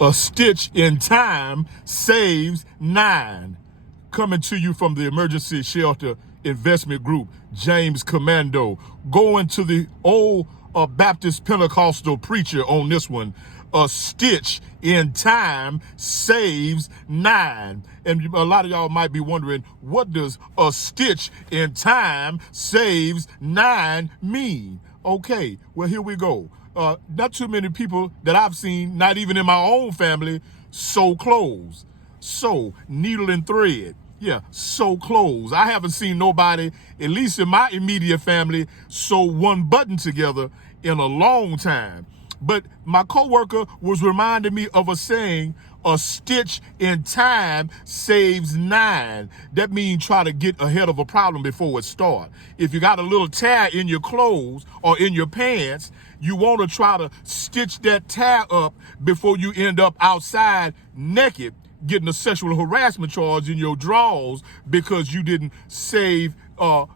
A stitch in time saves 9. Coming to you from the Emergency Shelter Investment Group, James Commando. Going to the old Baptist Pentecostal preacher on this one. A stitch in time saves 9. And a lot of y'all might be wondering, what does a stitch in time saves 9 mean? Okay, well, here we go. Not too many people that I've seen, not even in my own family, sew clothes. Sew, needle and thread. Yeah, sew clothes. I haven't seen nobody, at least in my immediate family, sew one button together in a long time. But my coworker was reminding me of a saying, a stitch in time saves 9. That means try to get ahead of a problem before it starts. If you got a little tear in your clothes or in your pants, you want to try to stitch that tear up before you end up outside naked, getting a sexual harassment charge in your drawers because you didn't save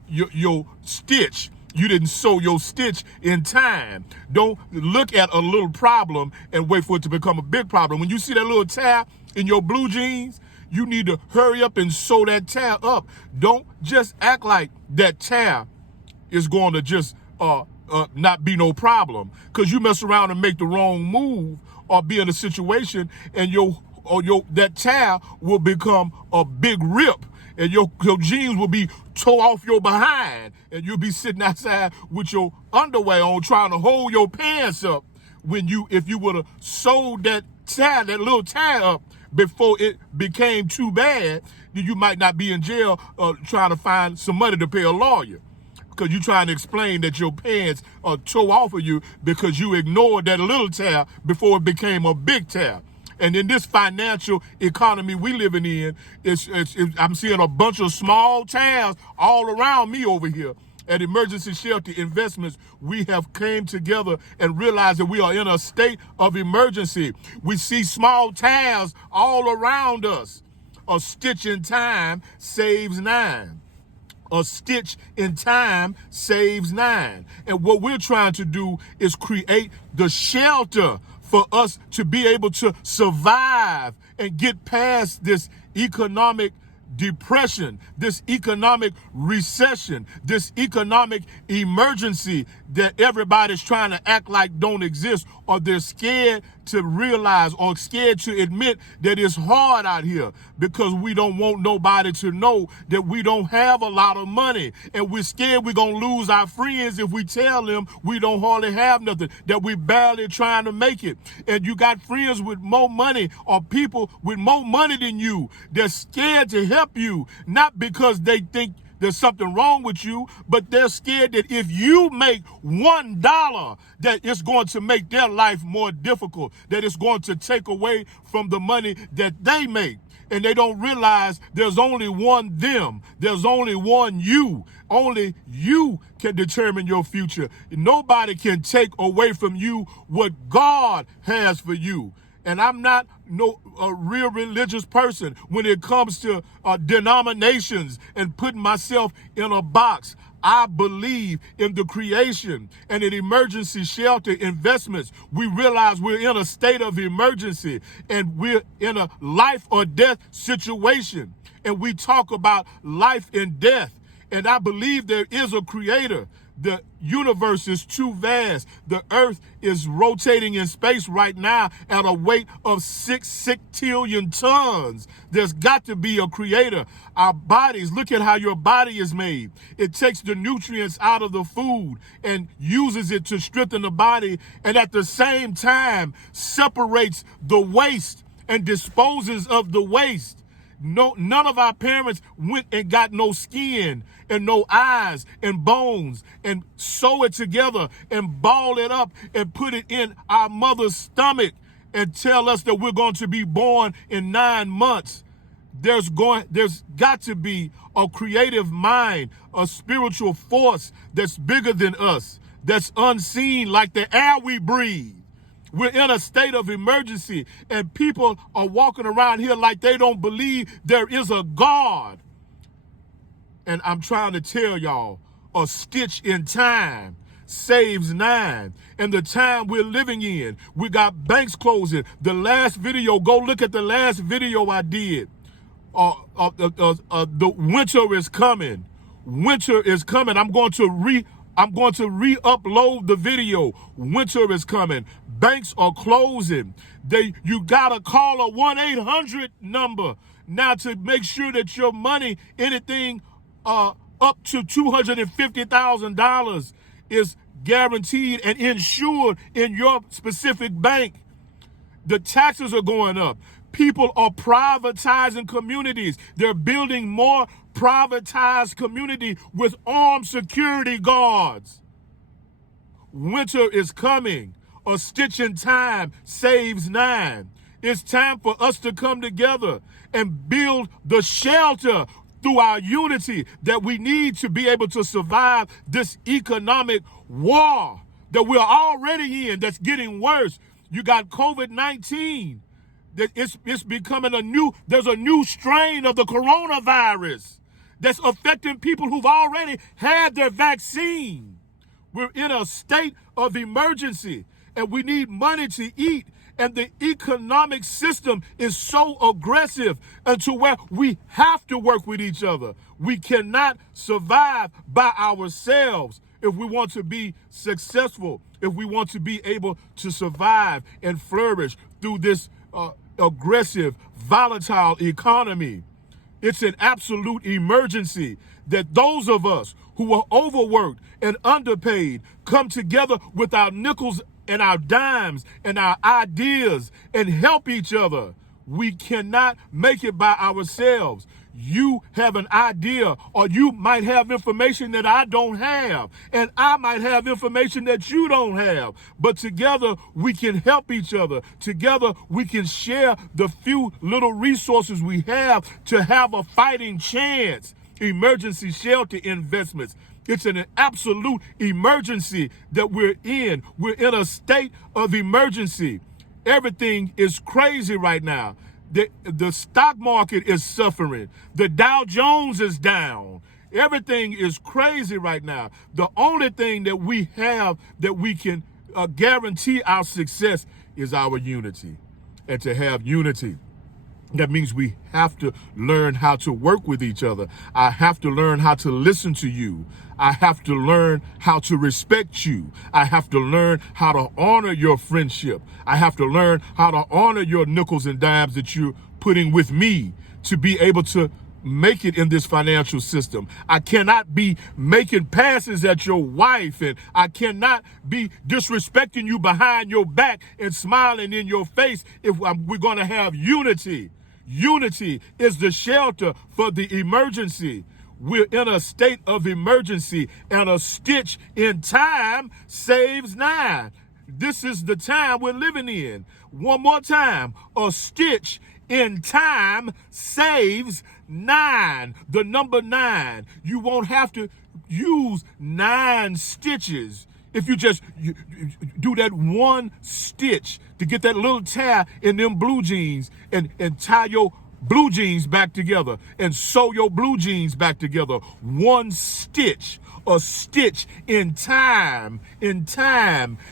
your stitch. You didn't sew your stitch in time. Don't look at a little problem and wait for it to become a big problem. When you see that little tear in your blue jeans, you need to hurry up and sew that tear up. Don't just act like that tear is going to just not be no problem, because you mess around and make the wrong move or be in a situation and that tear will become a big rip, and your jeans will be tore off your behind, and you'll be sitting outside with your underwear on trying to hold your pants up if you would have sewed that little tear up before it became too bad, then you might not be in jail trying to find some money to pay a lawyer, because you're trying to explain that your pants are tore off of you because you ignored that little tear before it became a big tear. And in this financial economy we living in, I'm seeing a bunch of small tears all around me over here. At Emergency Shelter Investments, we have came together and realized that we are in a state of emergency. We see small tears all around us. A stitch in time saves 9. A stitch in time saves 9. And what we're trying to do is create the shelter for us to be able to survive and get past this economic depression, this economic recession, this economic emergency that everybody's trying to act like don't exist, or they're scared to realize or scared to admit that it's hard out here, because we don't want nobody to know that we don't have a lot of money, and we're scared we're gonna lose our friends if we tell them we don't hardly have nothing, that we barely trying to make it. And you got friends with more money or people with more money than you. They're scared to help you, not because they think there's something wrong with you, but they're scared that if you make $1, that it's going to make their life more difficult, that it's going to take away from the money that they make. And they don't realize there's only one them. There's only one you. Only you can determine your future. Nobody can take away from you what God has for you. And I'm not a real religious person when it comes to denominations and putting myself in a box. I believe in the creation, and in Emergency Shelter Investments, we realize we're in a state of emergency and we're in a life or death situation. And we talk about life and death. And I believe there is a creator. The universe is too vast. The earth is rotating in space right now at a weight of 6 sextillion tons. There's got to be a creator. Our bodies, look at how your body is made. It takes the nutrients out of the food and uses it to strengthen the body, and at the same time separates the waste and disposes of the waste. No, none of our parents went and got no skin and no eyes and bones and sew it together and ball it up and put it in our mother's stomach and tell us that we're going to be born in 9 months. There's got to be a creative mind, a spiritual force that's bigger than us, that's unseen, like the air we breathe. We're in a state of emergency, and people are walking around here like they don't believe there is a God. And I'm trying to tell y'all, a stitch in time saves 9. And the time we're living in, we got banks closing. The last video, go look at the last video I did. The winter is coming. Winter is coming. I'm going to re-upload the video. Winter is coming. Banks are closing. You gotta call a 1-800 number now to make sure that your money, anything up to $250,000, is guaranteed and insured in your specific bank. The taxes are going up. People are privatizing communities. They're building more privatized community with armed security guards. Winter is coming. A stitch in time saves 9. It's time for us to come together and build the shelter through our unity that we need to be able to survive this economic war that we're already in, that's getting worse. You got COVID-19. It's becoming there's a new strain of the coronavirus that's affecting people who've already had their vaccine. We're in a state of emergency, and we need money to eat. And the economic system is so aggressive to where we have to work with each other. We cannot survive by ourselves if we want to be successful, if we want to be able to survive and flourish through this aggressive, volatile economy. It's an absolute emergency that those of us who are overworked and underpaid come together with our nickels and our dimes and our ideas and help each other. We cannot make it by ourselves. You have an idea, or you might have information that I don't have, and I might have information that you don't have. But together we can help each other. Together we can share the few little resources we have to have a fighting chance. Emergency shelter investments. It's an absolute emergency that we're in. We're in a state of emergency. Everything is crazy right now. The stock market is suffering. The Dow Jones is down. Everything is crazy right now. The only thing that we have that we can guarantee our success is our unity. And to have unity, that means we have to learn how to work with each other. I have to learn how to listen to you. I have to learn how to respect you. I have to learn how to honor your friendship. I have to learn how to honor your nickels and dimes that you're putting with me to be able to make it in this financial system. I cannot be making passes at your wife, and I cannot be disrespecting you behind your back and smiling in your face if we're going to have unity. Unity is the shelter for the emergency. We're in a state of emergency, and a stitch in time saves 9. This is the time we're living in. One more time. A stitch in time saves 9. The number 9. You won't have to use 9 stitches. If you just do that one stitch to get that little tear in them blue jeans and tie your blue jeans back together and sew your blue jeans back together. One stitch, a stitch in time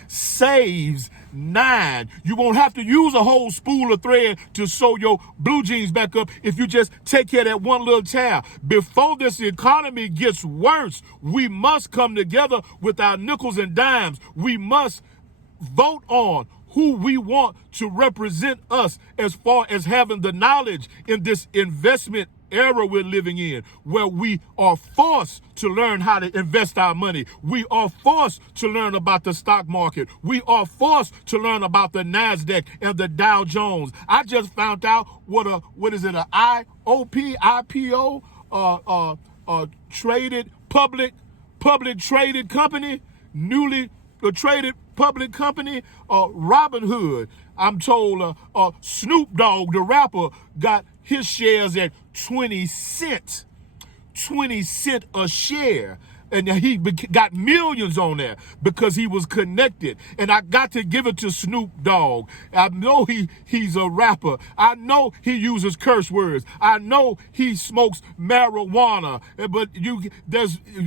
saves 9. You won't have to use a whole spool of thread to sew your blue jeans back up if you just take care of that one little tear. Before this economy gets worse, we must come together with our nickels and dimes. We must vote on who we want to represent us as far as having the knowledge in this investment era we're living in, where we are forced to learn how to invest our money. We are forced to learn about the stock market. We are forced to learn about the NASDAQ and the Dow Jones. I just found out what is it, an IPO, traded public traded company, newly traded public company, Robinhood. I'm told Snoop Dogg, the rapper, got his shares at 20 cents a share. And he got millions on there because he was connected. And I got to give it to Snoop Dogg. I know he's a rapper. I know he uses curse words. I know he smokes marijuana. But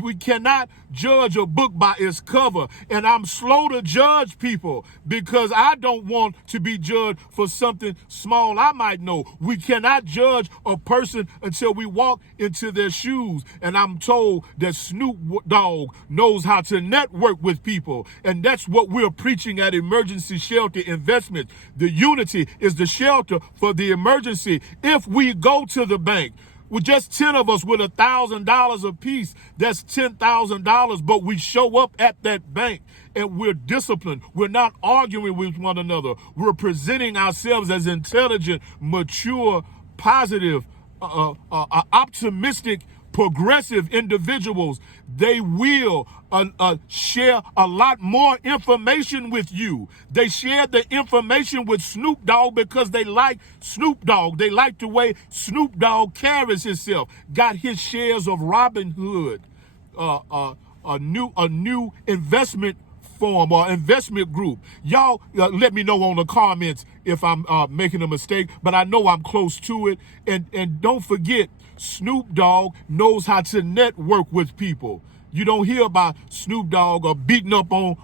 we cannot judge a book by its cover. And I'm slow to judge people because I don't want to be judged for something small I might know. We cannot judge a person until we walk into their shoes. And I'm told that Snoop Dogg knows how to network with people. And that's what we're preaching at Emergency Shelter Investments. The unity is the shelter for the emergency. If we go to the bank, with just 10 of us with $1,000 apiece, that's $10,000, but we show up at that bank and we're disciplined. We're not arguing with one another. We're presenting ourselves as intelligent, mature, positive, optimistic, progressive individuals. They will share a lot more information with you. They share the information with Snoop Dogg because they like Snoop Dogg. They like the way Snoop Dogg carries himself. Got his shares of Robinhood, a new investment form or investment group. Y'all let me know on the comments if I'm making a mistake, but I know I'm close to it. And don't forget, Snoop Dogg knows how to network with people. You don't hear about Snoop Dogg or beating up on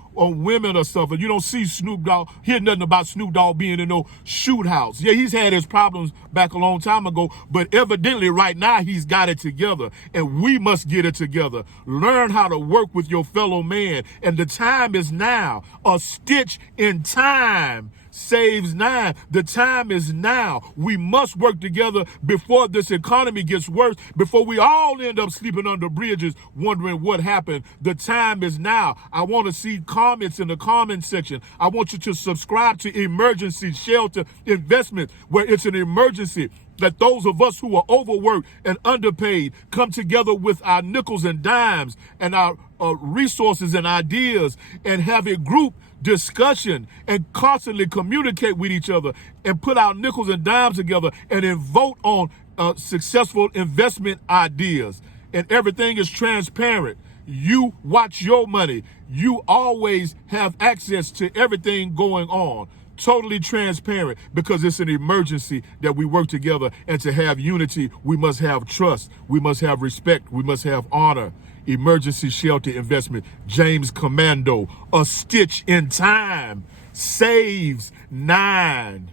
women or stuff. You don't see Snoop Dogg, hear nothing about Snoop Dogg being in no shoot house. Yeah, he's had his problems back a long time ago, but evidently right now he's got it together. And we must get it together. Learn how to work with your fellow man. And the time is now. A stitch in time saves 9. The time is now. We must work together before this economy gets worse, before we all end up sleeping under bridges wondering what happened. The time is now. I want to see comments in the comment section. I want you to subscribe to Emergency Shelter Investment, where it's an emergency that those of us who are overworked and underpaid come together with our nickels and dimes and our resources and ideas and have a group discussion and constantly communicate with each other and put our nickels and dimes together and then vote on successful investment ideas. And everything is transparent. You watch your money. You always have access to everything going on. Totally transparent, because it's an emergency that we work together. And to have unity, we must have trust. We must have respect. We must have honor. Emergency Shelter Investment, James Commando. A stitch in time saves 9.